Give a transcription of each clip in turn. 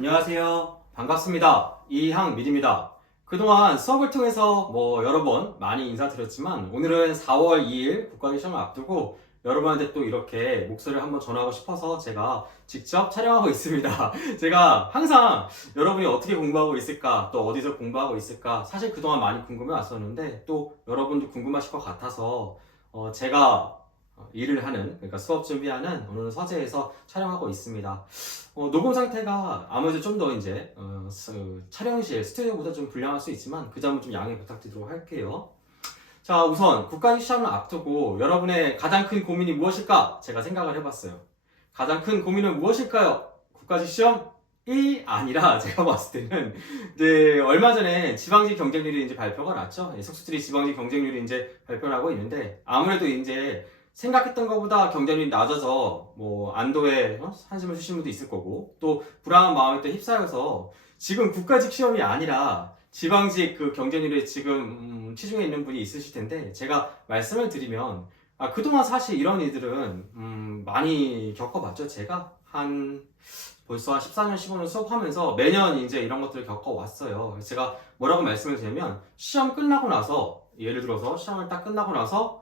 안녕하세요. 반갑습니다. 이항민입니다. 그동안 수업을 통해서 여러 번 많이 인사드렸지만 오늘은 4월 2일 국가기 시험을 앞두고 여러분한테 또 이렇게 목소리를 한번 전하고 싶어서 제가 직접 촬영하고 있습니다. 제가 항상 여러분이 어떻게 공부하고 있을까, 또 어디서 공부하고 있을까 사실 그동안 많이 궁금해 왔었는데 또 여러분도 궁금하실 것 같아서 제가 일을 하는, 그러니까 수업 준비하는 오늘 서재에서 촬영하고 있습니다. 녹음 상태가 아무래도 좀 더 이제 촬영실, 스튜디오보다 좀 불량할 수 있지만 그 점은 좀 양해 부탁드리도록 할게요. 자, 우선 국가기 시험을 앞두고 여러분의 가장 큰 고민이 무엇일까? 제가 생각을 해봤어요. 가장 큰 고민은 무엇일까요? 국가직 시험이 아니라 제가 봤을 때는 얼마 전에 지방직 경쟁률이 이제 발표가 났죠. 속수들이 지방직 경쟁률이 이제 발표를 하고 있는데 아무래도 이제 생각했던 것보다 경쟁률이 낮아서 안도에 한숨을 쉬신 분도 있을 거고 또 불안한 마음에 또 휩싸여서 지금 국가직 시험이 아니라 지방직 그 경쟁률에 지금 치중해 있는 분이 있으실 텐데 제가 말씀을 드리면 그동안 사실 이런 일들은 많이 겪어봤죠. 제가 벌써 14년 15년 수업하면서 매년 이제 이런 것들을 겪어왔어요. 그래서 제가 뭐라고 말씀을 드리면 시험 끝나고 나서 예를 들어서 시험을 딱 끝나고 나서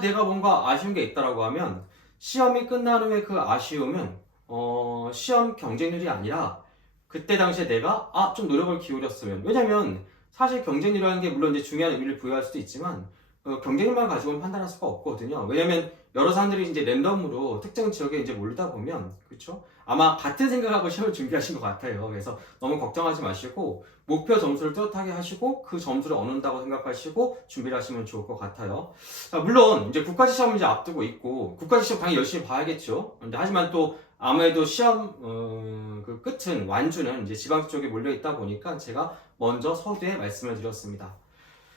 내가 뭔가 아쉬운 게 있다라고 하면 시험이 끝난 후에 그 아쉬움은 시험 경쟁률이 아니라 그때 당시에 내가 좀 노력을 기울였으면, 왜냐면 사실 경쟁률이라는 게 물론 이제 중요한 의미를 부여할 수도 있지만 경쟁률만 가지고는 판단할 수가 없거든요. 왜냐면 여러 사람들이 이제 랜덤으로 특정 지역에 이제 몰리다 보면, 그렇죠? 아마 같은 생각하고 시험을 준비하신 것 같아요. 그래서 너무 걱정하지 마시고 목표 점수를 뚜렷하게 하시고 그 점수를 얻는다고 생각하시고 준비를 하시면 좋을 것 같아요. 자, 물론 이제 국가직 시험을 이제 앞두고 있고 국가직 시험 당연히 열심히 봐야겠죠. 근데 하지만 또 아무래도 시험 그 끝은 완주는 이제 지방 쪽에 몰려 있다 보니까 제가 먼저 서두에 말씀을 드렸습니다.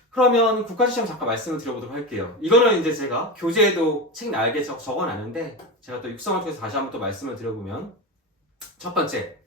그러면 국가직 시험 잠깐 말씀을 드려보도록 할게요. 이거는 이제 제가 교재에도 책 날개 적어놨는데 제가 또 육성을 통해서 다시 한번 또 말씀을 드려보면 첫 번째,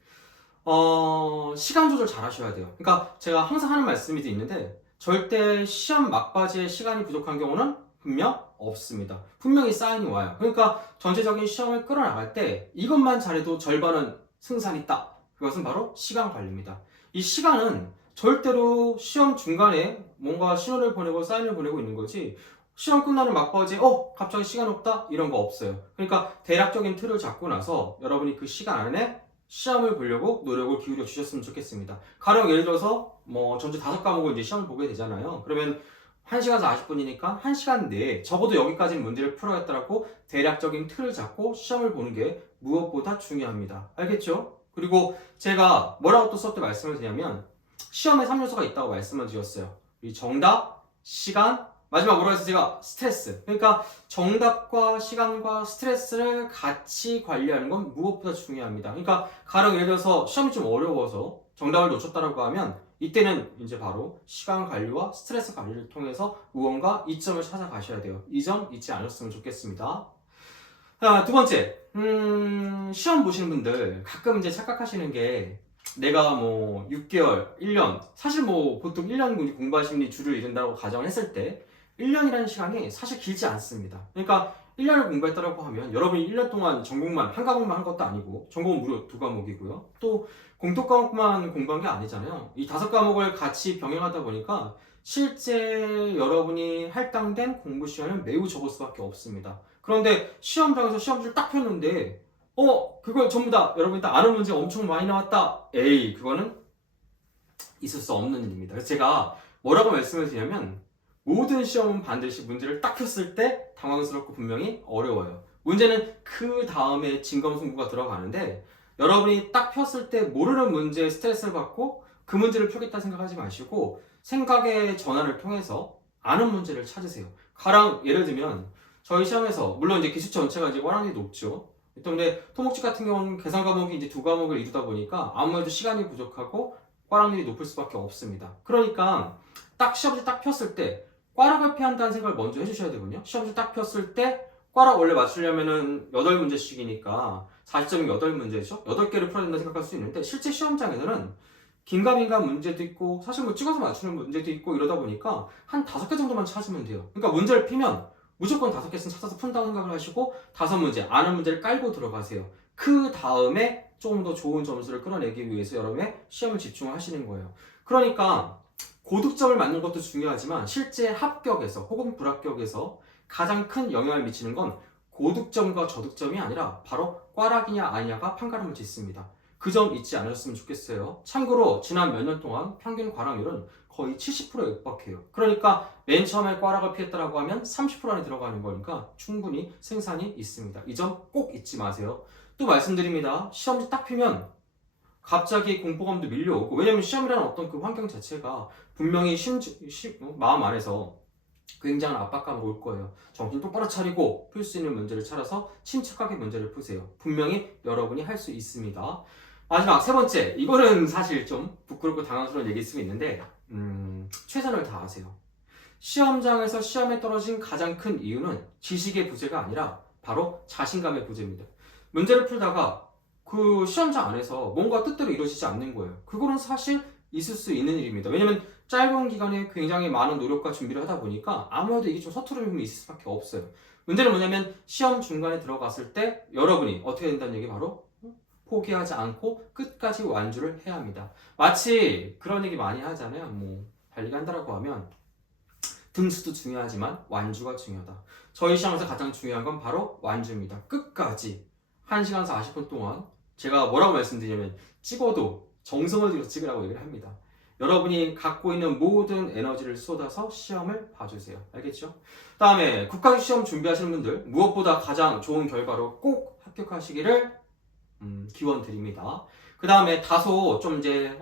시간 조절 잘 하셔야 돼요. 그러니까 제가 항상 하는 말씀이 있는데 절대 시험 막바지에 시간이 부족한 경우는 분명 없습니다. 분명히 사인이 와요. 그러니까 전체적인 시험을 끌어나갈 때 이것만 잘해도 절반은 승산이 있다. 그것은 바로 시간 관리입니다. 이 시간은 절대로 시험 중간에 뭔가 신호를 보내고 사인을 보내고 있는 거지 시험 끝나는 막바지에 갑자기 시간 없다? 이런 거 없어요. 그러니까 대략적인 틀을 잡고 나서 여러분이 그 시간 안에 시험을 보려고 노력을 기울여 주셨으면 좋겠습니다. 가령 예를 들어서 전주 5과목을 이제 시험을 보게 되잖아요. 그러면 1시간 40분이니까 1시간 내에 적어도 여기까지는 문제를 풀어야겠다라고 대략적인 틀을 잡고 시험을 보는 게 무엇보다 중요합니다. 알겠죠? 그리고 제가 뭐라고 또 수업 때 말씀을 드리냐면 시험에 3요소가 있다고 말씀을 드렸어요. 이 정답, 시간, 마지막 뭐라고 해서 제가 스트레스. 그러니까 정답과 시간과 스트레스를 같이 관리하는 건 무엇보다 중요합니다. 그러니까 가령 예를 들어서 시험이 좀 어려워서 정답을 놓쳤다라고 하면 이때는 이제 바로 시간 관리와 스트레스 관리를 통해서 무언가 이점을 찾아가셔야 돼요. 이 점 잊지 않았으면 좋겠습니다. 자, 두 번째, 시험 보시는 분들 가끔 이제 착각하시는 게 내가 6개월, 1년, 사실 보통 1년 공부하시는 분이 줄을 이룬다고 가정을 했을 때 1년이라는 시간이 사실 길지 않습니다. 그러니까 1년을 공부했다고 하면 여러분이 1년 동안 전공만, 한 과목만 한 것도 아니고 전공은 무려 2과목이고요. 또 공통 과목만 공부한 게 아니잖아요. 이 5과목을 같이 병행하다 보니까 실제 여러분이 할당된 공부 시간은 매우 적을 수밖에 없습니다. 그런데 시험장에서 시험지를 딱 폈는데 그걸 전부 다 여러분이 다 아는 문제 엄청 많이 나왔다. 에이, 그거는 있을 수 없는 일입니다. 그래서 제가 뭐라고 말씀을 드리냐면 모든 시험은 반드시 문제를 딱 폈을 때 당황스럽고 분명히 어려워요. 문제는 그 다음에 진검승부가 들어가는데 여러분이 딱 폈을 때 모르는 문제에 스트레스를 받고 그 문제를 풀겠다 생각하지 마시고 생각의 전환을 통해서 아는 문제를 찾으세요. 가령 예를 들면 저희 시험에서 물론 이제 기출 전체가 이제 꽈랑이 높죠. 근데 토목직 같은 경우는 계산 과목이 이제 2과목을 이루다 보니까 아무래도 시간이 부족하고 꽈랑률이 높을 수밖에 없습니다. 그러니까 딱 시험지 딱 폈을 때 꽈락을 피한다는 생각을 먼저 해주셔야 되거든요. 시험지 딱 폈을 때 꽈락 원래 맞추려면은 8문제씩이니까 40점이 8문제죠? 8개를 풀어야 된다 생각할 수 있는데 실제 시험장에서는 긴가민가 문제도 있고 사실 찍어서 맞추는 문제도 있고 이러다 보니까 한 5개 정도만 찾으면 돼요. 그러니까 문제를 피면 무조건 5개씩 찾아서 푼다고 생각을 하시고 5문제, 아는 문제를 깔고 들어가세요. 그 다음에 조금 더 좋은 점수를 끌어내기 위해서 여러분의 시험을 집중하시는 거예요. 그러니까 고득점을 맞는 것도 중요하지만 실제 합격에서 혹은 불합격에서 가장 큰 영향을 미치는 건 고득점과 저득점이 아니라 바로 꽈락이냐 아니냐가 판가름을 짓습니다. 그 점 잊지 않으셨으면 좋겠어요. 참고로 지난 몇 년 동안 평균 과락률은 거의 70%에 육박해요. 그러니까 맨 처음에 꽈락을 피했다라고 하면 30% 안에 들어가는 거니까 충분히 생산이 있습니다. 이 점 꼭 잊지 마세요. 또 말씀드립니다. 시험지 딱 피면 갑자기 공포감도 밀려오고, 왜냐면 시험이라는 어떤 그 환경 자체가 분명히 마음 안에서 굉장한 압박감으로 올 거예요. 정신 똑바로 차리고 풀 수 있는 문제를 찾아서 침착하게 문제를 푸세요. 분명히 여러분이 할 수 있습니다. 마지막 세 번째, 이거는 사실 좀 부끄럽고 당황스러운 얘기일 수 있는데 최선을 다하세요. 시험장에서 시험에 떨어진 가장 큰 이유는 지식의 부재가 아니라 바로 자신감의 부재입니다. 문제를 풀다가 그 시험장 안에서 뭔가 뜻대로 이루어지지 않는 거예요. 그거는 사실 있을 수 있는 일입니다. 왜냐면 짧은 기간에 굉장히 많은 노력과 준비를 하다 보니까 아무래도 이게 좀 서투름이 있을 수밖에 없어요. 문제는 뭐냐면 시험 중간에 들어갔을 때 여러분이 어떻게 된다는 얘기, 바로 포기하지 않고 끝까지 완주를 해야 합니다. 마치 그런 얘기 많이 하잖아요. 뭐 달리간다라고 하면 등수도 중요하지만 완주가 중요하다. 저희 시험에서 가장 중요한 건 바로 완주입니다. 끝까지 1시간 40분 동안 제가 뭐라고 말씀드리냐면 찍어도 정성을 들여 찍으라고 얘기를 합니다. 여러분이 갖고 있는 모든 에너지를 쏟아서 시험을 봐주세요. 알겠죠? 다음에 국가시험 준비하시는 분들 무엇보다 가장 좋은 결과로 꼭 합격하시기를 기원 드립니다. 그 다음에 다소 좀 이제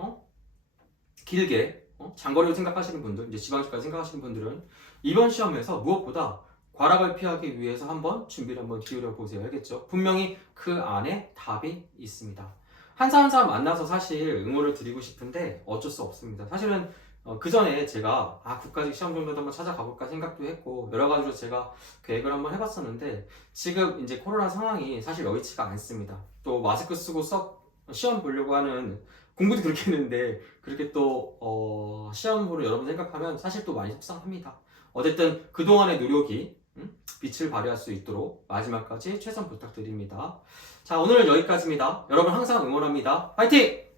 길게 장거리로 생각하시는 분들, 이제 지방직까지 생각하시는 분들은 이번 시험에서 무엇보다 과락을 피하기 위해서 한번 준비를 한번 기울여 보세요. 알겠죠? 분명히 그 안에 답이 있습니다. 한 사람 한 사람 만나서 사실 응원을 드리고 싶은데 어쩔 수 없습니다. 사실은 그 전에 제가 국가직 시험 정도도 한번 찾아가 볼까 생각도 했고 여러 가지로 제가 계획을 한번 해봤었는데 지금 이제 코로나 상황이 사실 여의치가 않습니다. 또 마스크 쓰고 시험 보려고 하는 공부도 그렇게 했는데 그렇게 또 시험으로 여러분 생각하면 사실 또 많이 속상합니다. 어쨌든 그동안의 노력이 빛을 발휘할 수 있도록 마지막까지 최선 부탁드립니다. 자, 오늘은 여기까지입니다. 여러분 항상 응원합니다. 파이팅!